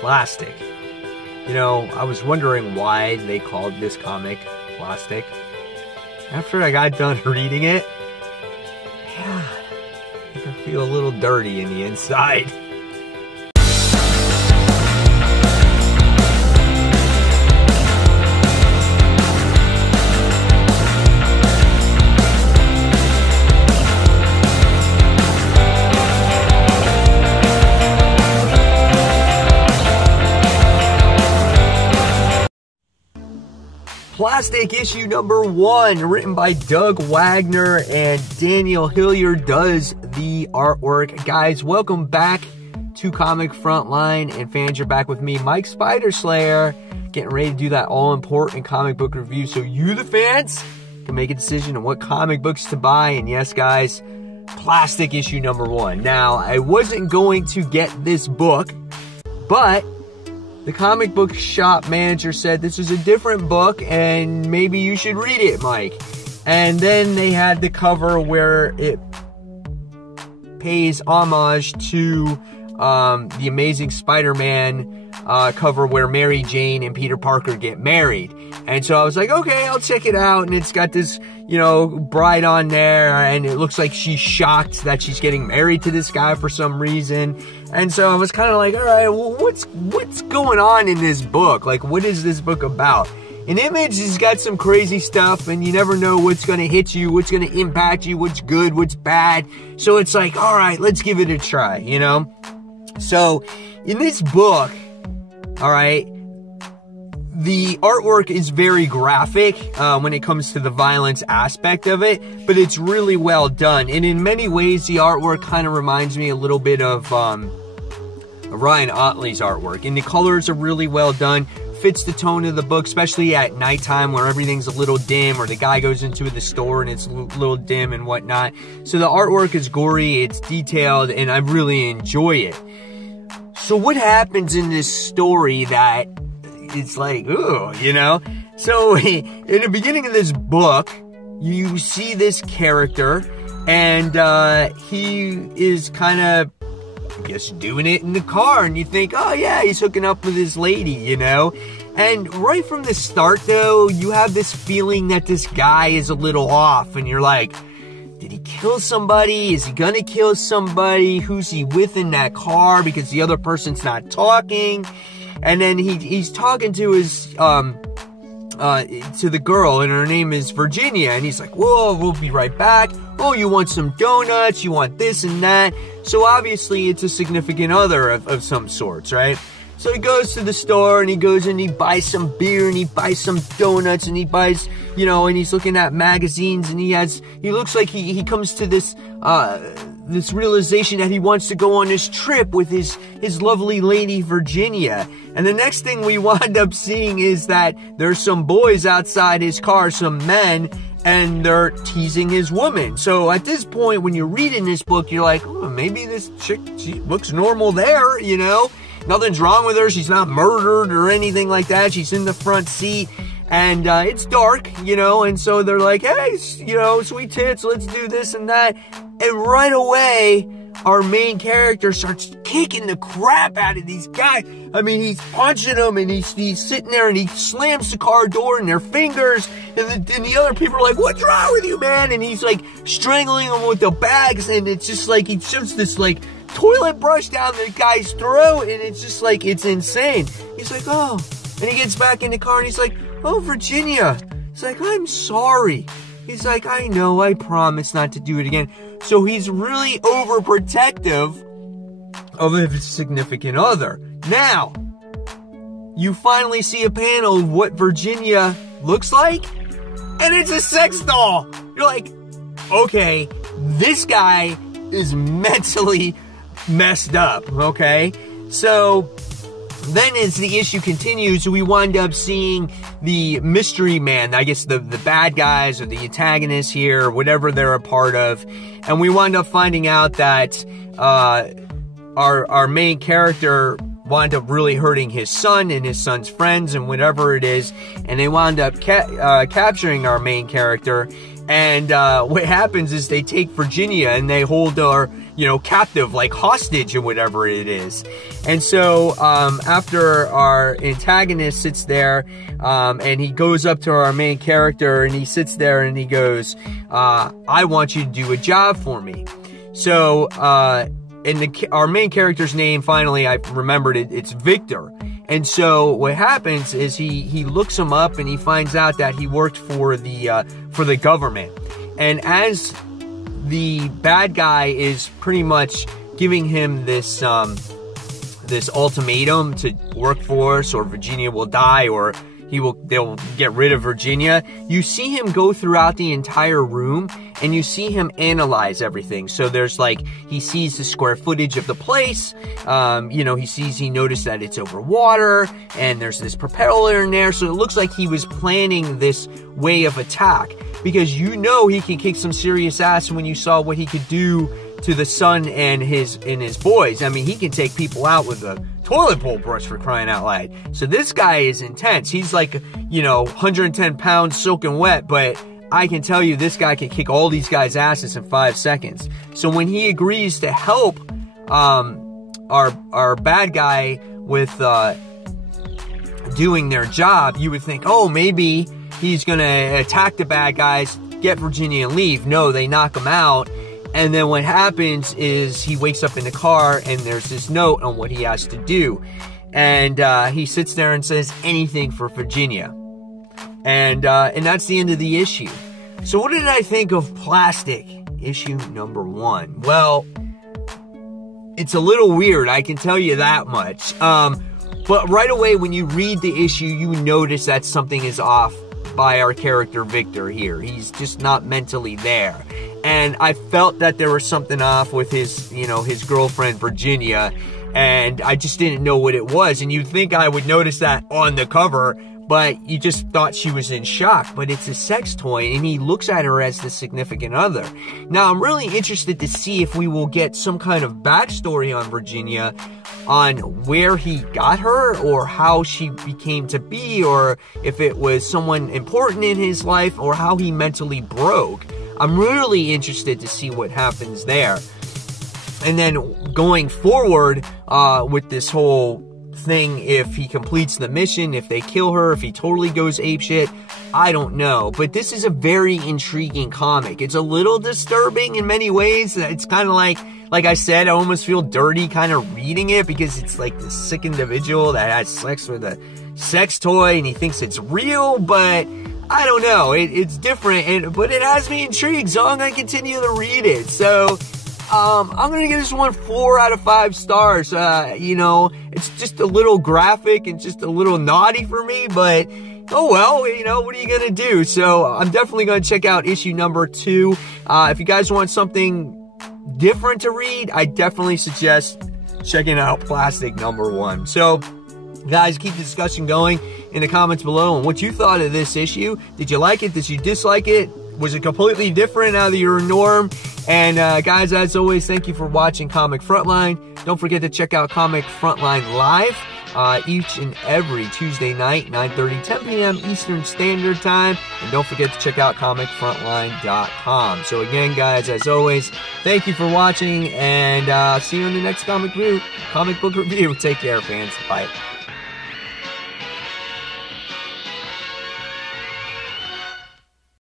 Plastic. You know, I was wondering why they called this comic Plastic. After I got done reading it, yeah, I can feel a little dirty in the inside. Plastic issue number 1, written by Doug Wagner, and Daniel Hilliard does the artwork. Guys, welcome back to Comic Frontline, and fans, you're back with me, Mike Spiderslayer, getting ready to do that all-important comic book review so you, the fans, can make a decision on what comic books to buy. And yes, guys, Plastic issue number 1. Now, I wasn't going to get this book, but the comic book shop manager said this is a different book and maybe you should read it, Mike. And then they had the cover where it pays homage to the Amazing Spider-Man cover where Mary Jane and Peter Parker get married. And so I was like, okay, I'll check it out. And it's got this, you know, bride on there, and it looks like she's shocked that she's getting married to this guy for some reason. And so I was kind of like, all right, well, what's going on in this book? Like, what is this book about? An Image has got some crazy stuff, and you never know what's going to hit you, what's going to impact you, what's good, what's bad. So it's like, all right, let's give it a try, you know? So in this book, all right, the artwork is very graphic when it comes to the violence aspect of it, but it's really well done. And in many ways, the artwork kind of reminds me a little bit of Ryan Ottley's artwork. And the colors are really well done. Fits the tone of the book, especially at nighttime where everything's a little dim, or the guy goes into the store and it's a little dim and whatnot. So the artwork is gory, it's detailed, and I really enjoy it. So what happens in this story that it's like, ooh, you know? So in the beginning of this book, you see this character, and he is kind of, I guess, doing it in the car, and you think, oh yeah, he's hooking up with this lady, you know? And right from the start, though, you have this feeling that this guy is a little off, and you're like, did he kill somebody? Is he gonna kill somebody? Who's he with in that car? Because the other person's not talking. And then he's talking to his, to the girl, and her name is Virginia, and he's like, whoa, we'll be right back. Oh, you want some donuts? You want this and that? So obviously it's a significant other of some sorts, right? So he goes to the store, and he goes and he buys some beer, and he buys some donuts, and he buys, you know, and he's looking at magazines, and he looks like he comes to this realization that he wants to go on this trip with his lovely lady Virginia. And the next thing we wind up seeing is that there's some boys outside his car, some men, and they're teasing his woman. So at this point, when you're reading this book, you're like, oh, maybe this chick, she looks normal there, you know? Nothing's wrong with her. She's not murdered or anything like that. She's in the front seat. And it's dark, you know, and so they're like, hey, you know, sweet tits, let's do this and that. And right away, our main character starts kicking the crap out of these guys. I mean, he's punching them, and he's sitting there, and he slams the car door in their fingers. And the other people are like, what's wrong with you, man? And he's like strangling them with the bags, and it's just like, he shoves this like toilet brush down the guy's throat, and it's just like, it's insane. He's like, oh, and he gets back in the car, and he's like, oh, Virginia. He's like, I'm sorry. He's like, I know, I promise not to do it again. So he's really overprotective of his significant other. Now, you finally see a panel of what Virginia looks like, and it's a sex doll. You're like, okay, this guy is mentally messed up, okay? So then as the issue continues, we wind up seeing the mystery man, I guess the bad guys or the antagonists here, or whatever they're a part of. And we wind up finding out that our main character wind up really hurting his son and his son's friends and whatever it is. And they wind up capturing our main character. And what happens is they take Virginia and they hold her captive, like hostage or whatever it is. And so after our antagonist sits there and he goes up to our main character and he sits there and he goes, I want you to do a job for me. So our main character's name, finally I remembered it, it's Victor. And so what happens is he looks him up and he finds out that he worked for the government. And as the bad guy is pretty much giving him this this ultimatum to work for us, or Virginia will die, or they'll get rid of Virginia. You see him go throughout the entire room and you see him analyze everything. So there's he sees the square footage of the place. He noticed that it's over water and there's this propeller in there. So it looks like he was planning this way of attack, because he can kick some serious ass when you saw what he could do to the son and his boys. I mean, he can take people out with a toilet bowl brush, for crying out loud. So this guy is intense. He's 110 pounds soaking wet, but I can tell you this guy can kick all these guys' asses in 5 seconds. So when he agrees to help our bad guy with doing their job, you would think, oh, maybe he's gonna attack the bad guys, get Virginia and leave. No, they knock him out. And then what happens is he wakes up in the car and there's this note on what he has to do. And he sits there and says, anything for Virginia. And that's the end of the issue. So what did I think of Plastic, issue number 1? Well, it's a little weird, I can tell you that much. But right away when you read the issue, you notice that something is off by our character Victor here. He's just not mentally there. And I felt that there was something off with his girlfriend Virginia, and I just didn't know what it was. And you'd think I would notice that on the cover, but you just thought she was in shock. But it's a sex toy, and he looks at her as the significant other. Now, I'm really interested to see if we will get some kind of backstory on Virginia, on where he got her, or how she became to be, or if it was someone important in his life, or how he mentally broke. I'm really interested to see what happens there. And then going forward with this whole thing, if he completes the mission, if they kill her, if he totally goes apeshit, I don't know. But this is a very intriguing comic. It's a little disturbing in many ways. It's kind of like I said, I almost feel dirty kind of reading it, because it's like this sick individual that has sex with a sex toy and he thinks it's real, but I don't know. It's different, but it has me intrigued, so I'm going to continue to read it. So I'm going to give this one 4 out of 5 stars. It's just a little graphic and just a little naughty for me, but oh well, what are you going to do? So I'm definitely going to check out issue number 2. If you guys want something different to read, I definitely suggest checking out Plastic number 1. So guys, keep the discussion going in the comments below on what you thought of this issue. Did you like it? Did you dislike it? Was it completely different out of your norm? And guys, as always, thank you for watching Comic Frontline. Don't forget to check out Comic Frontline live each and every Tuesday night, 9:30, 10 p.m. Eastern Standard Time. And don't forget to check out comicfrontline.com. So again, guys, as always, thank you for watching, and see you in the next comic book review. Take care, fans. Bye.